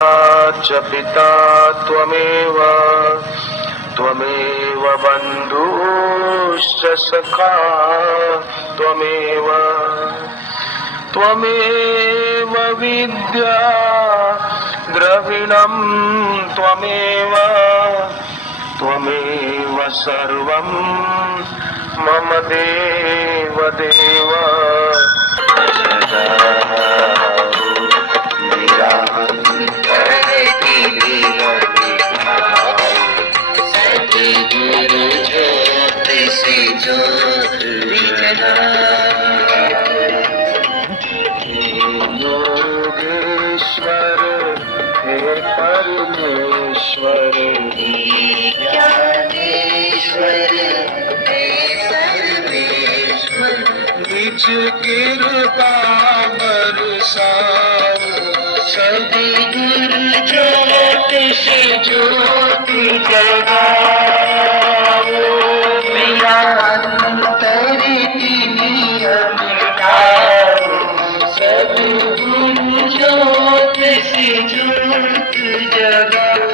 च पिता त्वमेव त्वमेव बन्धुश्च सखा त्वमेव त्वमेव विद्या द्रविणं त्वमेव त्वमेव सर्वं मम देव देव। योगेश्वर हे परमेश्वर ज्ञानेश्वर हे सर्वेश्वर निज कृपा बरसाओ सद्गुरु ज्योत से ज्योति जगाओ मेरा अंतर की नियम मिटाओ सद्गुरु ज्योत से ज्योत जगाओ।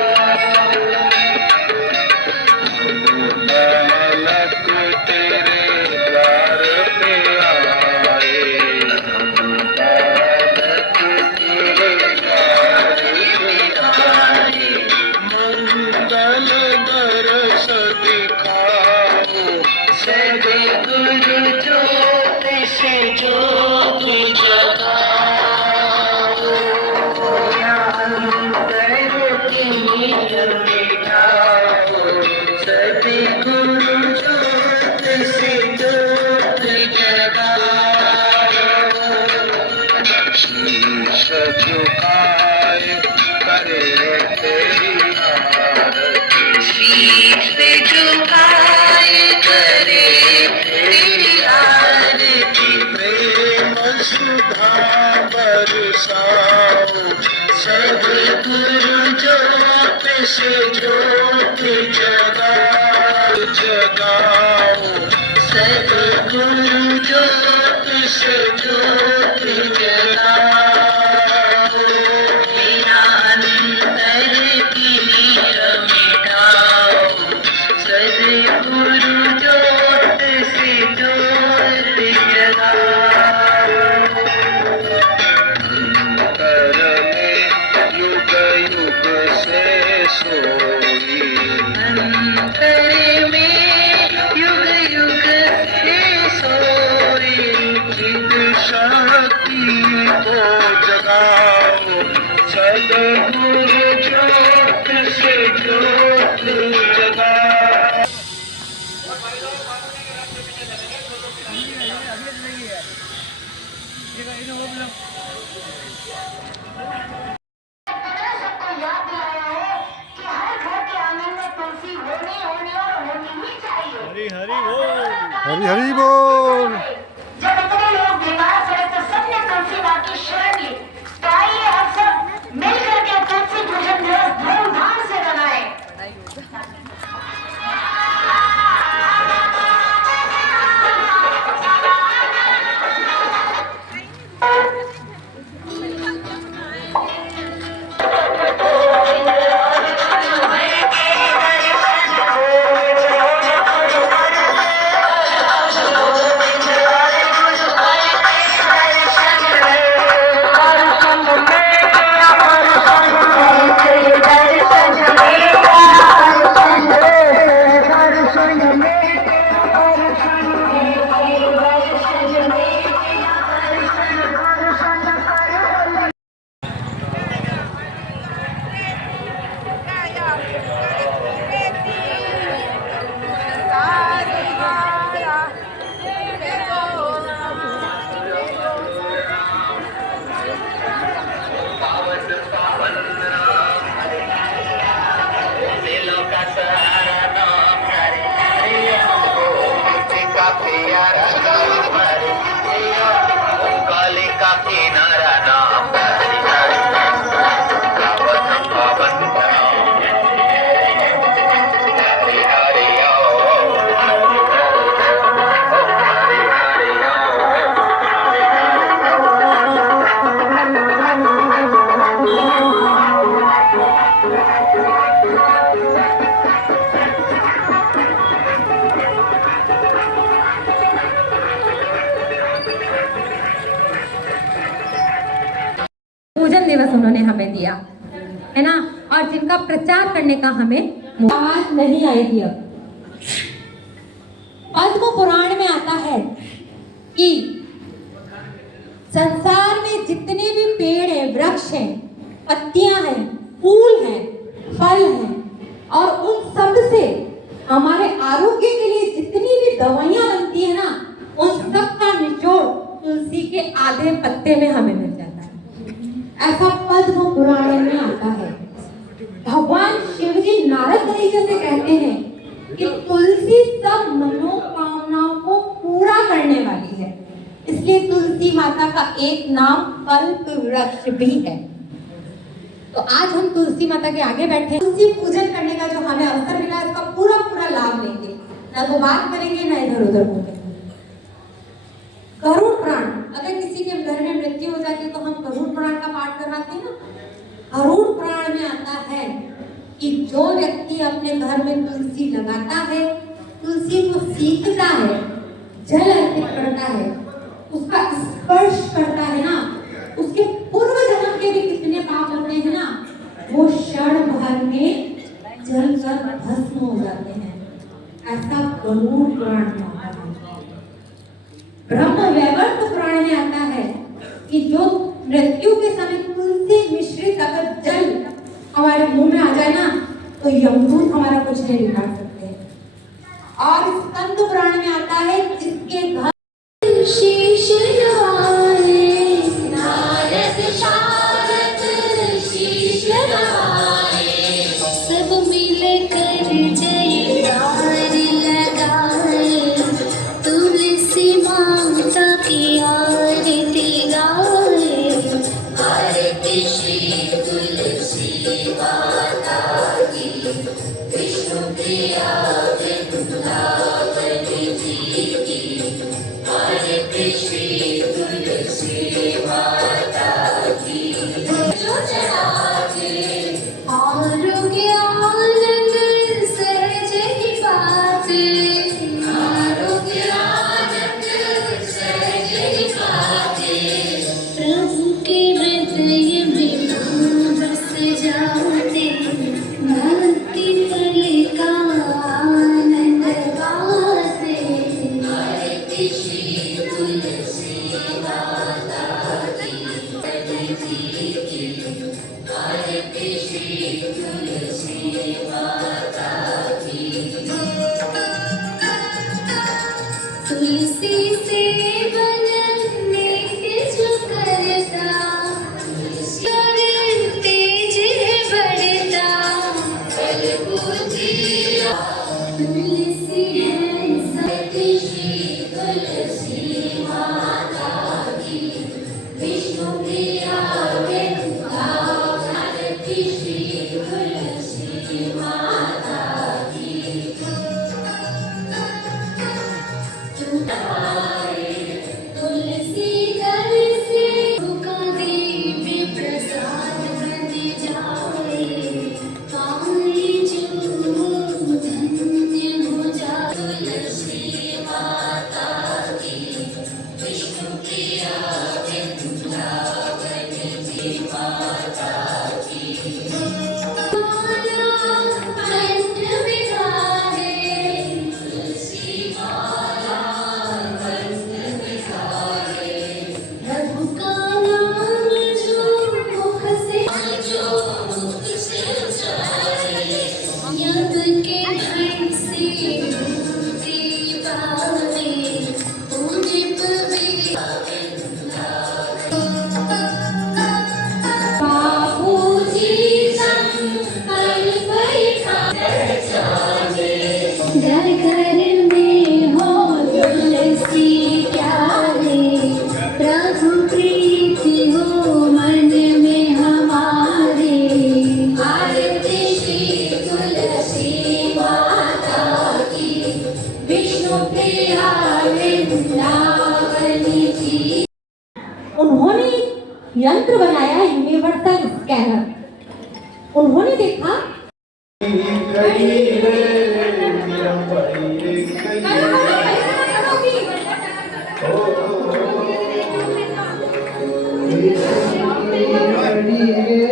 बालक तेरे द्वार पे आए बालक तेरे द्वार पे आए मंगल दरस दिखाओ सद्गुरु ज्योत से ज्योत जगाओ अंतर की नींद मिटाओ सद्गुरु ज्योत से ज्योत जगाओ। शीश झुकाए करे तेरी आरती शीश झुकाए करे तेरी आरती प्रेम सुधा बरसाओ सद्गुरु ज्योत से ज्योत जगाओ जगाओ सद्गुरु ज्योत से ज्योत जगाओ मेरा अंतर की नीर मिटाओ सद्गुरु ज्योत से ज्योत जगाओ। अंतर में युग युग से सोई अंतर में युग युग से सोई चित शक्ति को जगाओ सद्गुरु ज्योत से ज्योत जगाओ। सबको याद दिलाया है कि हर घर के आंगन में तुलसी होनी होनी और होनी ही चाहिए। हरी हरी बोल हरी हरी बोल। जब इतने लोग बीमार पड़े तो सबने तुलसी माँ की शरण ली। तो आइए हम सब मिलकर के तुलसी पूजन दिवस धूमधाम से मनाएं। उन्होंने हमें दिया, है ना, और जिनका प्रचार करने का हमें आवाज नहीं आएगी। अब पद्म पुराण में आता है कि संसार में जितने भी पेड़ हैं, वृक्ष हैं, पत्तियां हैं, फूल हैं, फल हैं, और उन सब से हमारे आरोग्य के लिए जितनी भी दवाइयां बनती है ना, उन सब का निचोड़ तुलसी के आधे पत्ते में हमें मिल जाता है। ऐसा पद्म पुराण में आता है। भगवान शिव जी नारद तरीके से कहते हैं कि तुलसी सब मनोकामनाओं को पूरा करने वाली है, इसलिए तुलसी माता का एक नाम कल्प वृक्ष भी है। तो आज हम तुलसी माता के आगे बैठे, तुलसी पूजन करने का जो हमें अवसर मिला है, उसका पूरा पूरा लाभ लेंगे, ना तो बात करेंगे ना इधर उधर बोलेंगे। गरुड़ पुराण, अगर किसी के घर में मृत्यु हो जाती है तो हम गरुड़ पुराण का पाठ करवाते हैं ना। गरुड़ पुराण में आता है कि जो व्यक्ति अपने घर में तुलसी लगाता है, तुलसी को सींचता है, जल अर्पित करता है, उसका स्पर्श करता है ना, उसके पूर्व जन्म के भी कितने पाप होते हैं ना, वो क्षण भर में जलकर भस्म हो जाते हैं। ऐसा गरुड़ पुराण में आता है। ब्रह्म वैवर्त पुराण में आता है कि जो मृत्यु के समय तुलसी मिश्रित अगर जल हमारे मुंह में आ जाए ना, तो यमदूत हमारा कुछ नहीं बिगाड़ सकते। और स्कंद पुराण में आता है जिसके घर शीश नवाए, नारद शारद शीश नवाए, सब मिलकर जयकार लगाए, तुलसी माता की आरती गाए। आरती श्री तुलसी माता की, विष्णु प्रिया वृंदावन जी की। आरती श्री तुलसी माता की। जो चढ़ावे आरोग्य आनंद सहज ही पाते, आरोग्य आनंद सहज ही पाते। प्रभु के हृदय में बस जाते, भक्ति फल का आनंद पाते। आरती श्री तुलसी माता की। आरती श्री तुलसी माता की। तुलसी से बनने जो करता, तेज बढ़ता, बल बुद्धिया। तुलसी है सती श्री तुलसी माता की, विष्णु प्रिया वृंदावन। आरती श्री तुलसी माता की। तुलसी दल से भूखा देवी प्रसाद बन जाए, पाए जो धन्य हो जाए। तुलसी माता की, विष्णु प्रिया वृंदावन जी माता की। कंठ बिठाए, तुलसी माला कंठ बिठाए। प्रभु का नाम जो मुख से, जो मुख से उचारे, यज्ञ के धन से मुक्ति पावे। पूजित बाबूजी संकल्प घर घर में हो तुलसी प्यारे, प्रभु प्रीति हो मन में हमारे। आरती श्री तुलसी माता की, विष्णु प्रिया वृंदावन जी। उन्होंने यंत्र बनाया, यूनिवर्सल स्कैनर। उन्होंने देखा कड़ी रे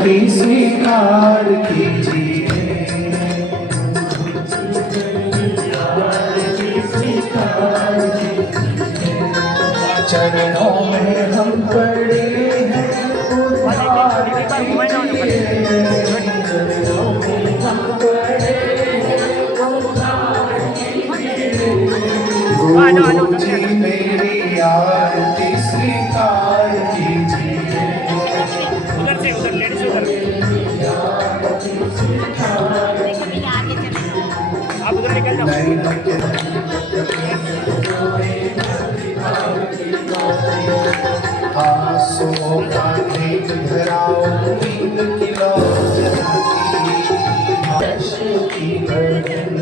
आरती स्वीकार कीजिए, चरणों में हम पड़े हैं उद्धार कीजिए, चरणों में हम पड़े हैं उद्धार कीजिए। गुरु जी मेरी आरती स्वीकार कीजिए, उधर से उधर लेडीज उधर आप उधर निकल जाओ आंसुओं का ढेर भराओ नींद की लो जलाती, की बरन